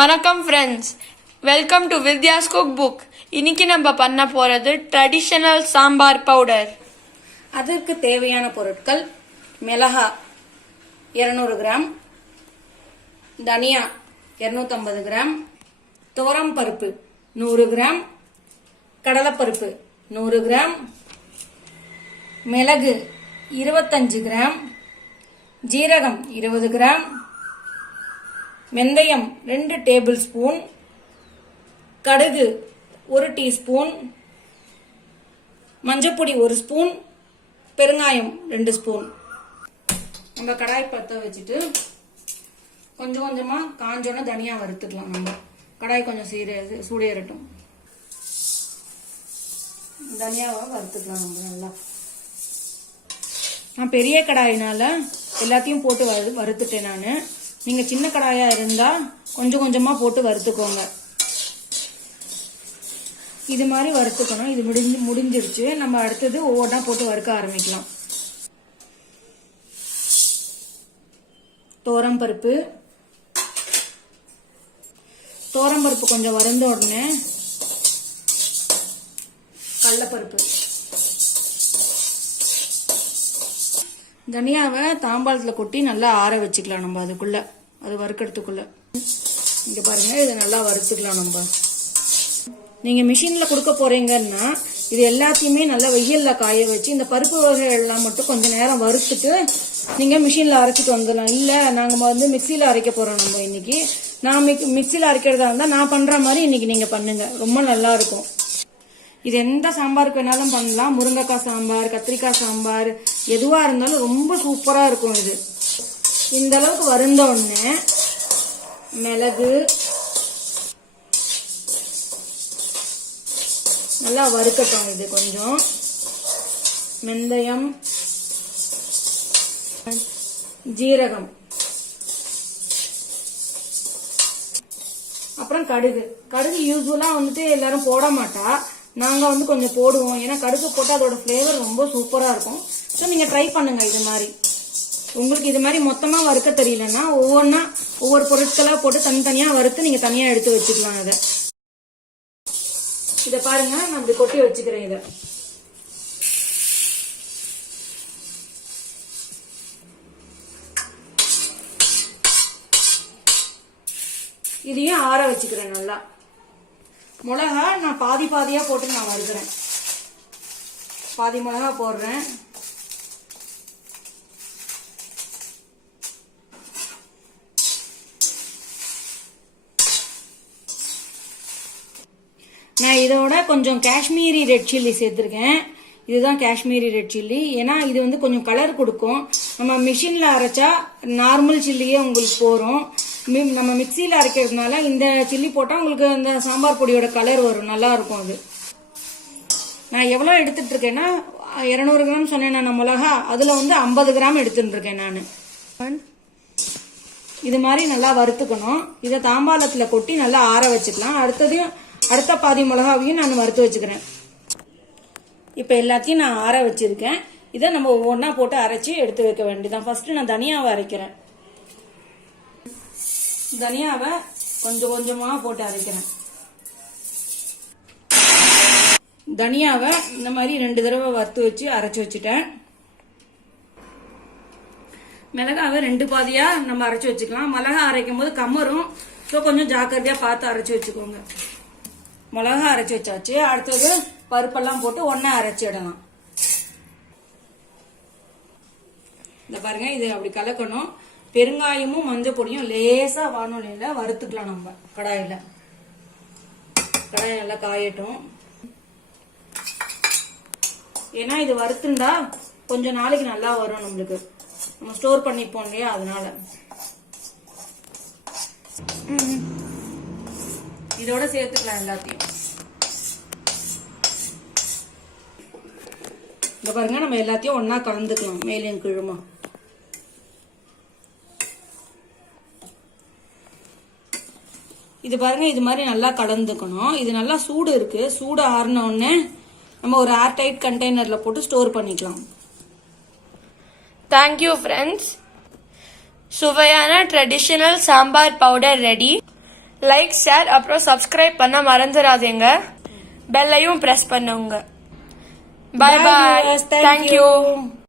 வணக்கம் friends, welcome to Vidya's cook book. இன்னைக்கு நம்ம பண்ண போறது ட்ரெடிஷனல் சாம்பார் பவுடர். அதற்கு தேவையான பொருட்கள்: மிளகா 200 கிராம், தனியா 250 கிராம், துவரம் பருப்பு 100 கிராம், கடலைப்பருப்பு 100 கிராம், மிளகு 25 கிராம், ஜீரகம் 20 கிராம், வெந்தயம் 2 டேபிள் ஸ்பூன், கடுகு 1 டீஸ்பூன், மஞ்சப்பொடி 1 ஸ்பூன், பெருங்காயம் 2 ஸ்பூன். நம்ம கடாய் பற்ற வச்சுட்டு கொஞ்சம் கொஞ்சமா காஞ்சோன்னு தனியா வறுத்துக்கலாம். நம்ம கடாய் கொஞ்சம் சூடேறட்டும். தனியாவை வறுத்துக்கலாம் நம்ம நல்லா. நான் பெரிய கடாயினால எல்லாத்தையும் போட்டு வறுத்துட்டேன். நான் நீங்க சின்ன கடாயா இருந்தா கொஞ்சம் கொஞ்சமா போட்டு வறுத்துக்கோங்க. இது மாதிரி வறுத்துக்கணும். இது முடிஞ்சிருச்சு. நம்ம அடுத்தது ஒவ்வொன்றா போட்டு வறுக்க ஆரம்பிக்கலாம். தோரம்பருப்பு கொஞ்சம் வறுந்த உடனே கடலைப்பருப்பு, தனியாவை தாம்பாளத்துல கொட்டி நல்லா ஆற வச்சுக்கலாம். நம்ம அதுக்குள்ள அது வறுக்கிறதுக்குள்ள இங்க பாருங்க, இதை நல்லா வறுத்துக்கலாம். நம்ம நீங்க மிஷின்ல கொடுக்க போறீங்கன்னா இது எல்லாத்தையுமே நல்லா வெயில்ல காய வச்சு இந்த பருப்பு வகைகள் எல்லாம் மட்டும் கொஞ்ச நேரம் வறுத்துட்டு நீங்க மிஷின்ல அரைச்சிட்டு வந்துடலாம். இல்ல நாங்க மிக்சியில அரைக்க போறோம். நம்ம இன்னைக்கு நான் மிக்சியில அரைக்கிறதா இருந்தா நான் பண்ற மாதிரி இன்னைக்கு நீங்க பண்ணுங்க, ரொம்ப நல்லா இருக்கும். இது எந்த சாம்பாருக்கு வேணாலும் பண்ணலாம். முருங்கைக்காய் சாம்பார், கத்திரிக்காய் சாம்பார், எதுவா இருந்தாலும் ரொம்ப சூப்பரா இருக்கும். இது இந்த அளவுக்கு வருந்த உடனே மிளகு நல்லா வறுக்கட்டும். இது கொஞ்சம் வெந்தயம், ஜீரகம், அப்புறம் கடுகு. யூஸ்வலா எல்லாரும் போட மாட்டா, நாங்க கொஞ்சம் போடுவோம். ஏன்னா கடுகு போட்டு அதோட ஃபிளேவர் ரொம்ப சூப்பரா இருக்கும். ஸோ நீங்க ட்ரை பண்ணுங்க. இது மாதிரி உங்களுக்கு இது மாதிரி மொத்தமா வறுக்க தெரியலன்னா ஒவ்வொரு பொருட்களா போட்டு தனித்தனியா வறுத்து நீங்க தனியா எடுத்து வச்சுக்கலாம். இத பாருங்க, நான் இப்படி கொட்டி வச்சுக்கிறேன். இதையும் ஆற வச்சுக்கிறேன் நல்லா. மிளகா நான் பாதியா போட்டு நான் வறுக்கிறேன். பாதி மிளகா போடுறேன். நான் இதோட கொஞ்சம் காஷ்மீரி ரெட் சில்லி சேர்த்திருக்கேன். இதுதான் காஷ்மீரி ரெட் சில்லி. ஏன்னா இது கொஞ்சம் கலர் கொடுக்கும். நம்ம மிஷின்ல அரைச்சா நார்மல் சில்லியே உங்களுக்கு போறோம். நம்ம மிக்சியில அரைக்கிறதுனால இந்த சில்லி போட்டா உங்களுக்கு அந்த சாம்பார் பொடியோட கலர் வரும், நல்லா இருக்கும். அது நான் எவ்வளவு எடுத்துட்டு இருக்கேன்னா 200 கிராம் சொன்னேன் நான் மிளகா, அதுல 50 கிராம் எடுத்துட்டு இருக்கேன் நான். இது மாதிரி நல்லா வறுத்துக்கணும். இதை தாம்பாளத்துல கொட்டி நல்லா ஆற வச்சுக்கலாம். அடுத்த பாதி மிளகாவையும் நான் வறுத்து வச்சுக்கிறேன். இப்ப எல்லாத்தையும் நான் ஆற வச்சிருக்கேன். இதை நம்ம ஒவ்வொன்றா போட்டு அரைச்சி எடுத்து வைக்க வேண்டியதான். ஃபர்ஸ்ட் நான் தனியாவை அரைக்கிறேன். தனியாவை கொஞ்சம் கொஞ்சமா போட்டு அரைக்கிறேன். தனியாவை இந்த மாதிரி 2 தடவை வறுத்து வச்சு அரைச்சு வச்சுட்டேன். மிளகாவை 2 பாதியா நம்ம அரைச்சு வச்சுக்கலாம். மிளகா அரைக்கும் போது கம்மரும், ஸோ கொஞ்சம் ஜாக்கிரதையா பார்த்து அரைச்சு வச்சுக்கோங்க. மிளகா அரைச்சு வச்சாச்சு. அடுத்தது பருப்பெல்லாம் போட்டு ஒன்னா அரைச்சிடலாம். இந்த பாருங்க, இது அப்படி கலக்கணும். பெருங்காயமும் மஞ்சள் பொடியும் லேசா வானொலியில வறுத்துக்கலாம். நம்ம கடாய் நல்லா காயட்டும். ஏன்னா இது வறுத்துண்டா கொஞ்ச நாளைக்கு நல்லா வரும். நம்மளுக்கு நம்ம ஸ்டோர் பண்ணிப்போம் இல்லையா, அதனால. இதோட சேர்த்துக்கலாம் எல்லாத்தையும். இந்த பாருங்க, நம்ம எல்லாத்தையும் ஒன்னா கலந்துக்கலாம், மேலையும் கீழுமா. இது பாருங்க, இது மாதிரி நல்லா கலந்துக்கணும். இது நல்லா சூடு இருக்கு. சூடு ஆறின உடனே நம்ம ஒரு ஏர்டைட் கண்டெய்னர்ல போட்டு ஸ்டோர் பண்ணிக்கலாம். Thank you friends. சுவையான traditional sambar powder ready. Like share அப்புறம் சப்ஸ்கிரைப் பண்ண மறந்துடாதீங்க. பெல்லையும் பிரஸ் பண்ணுங்க. Bye bye. Thank thank you. you.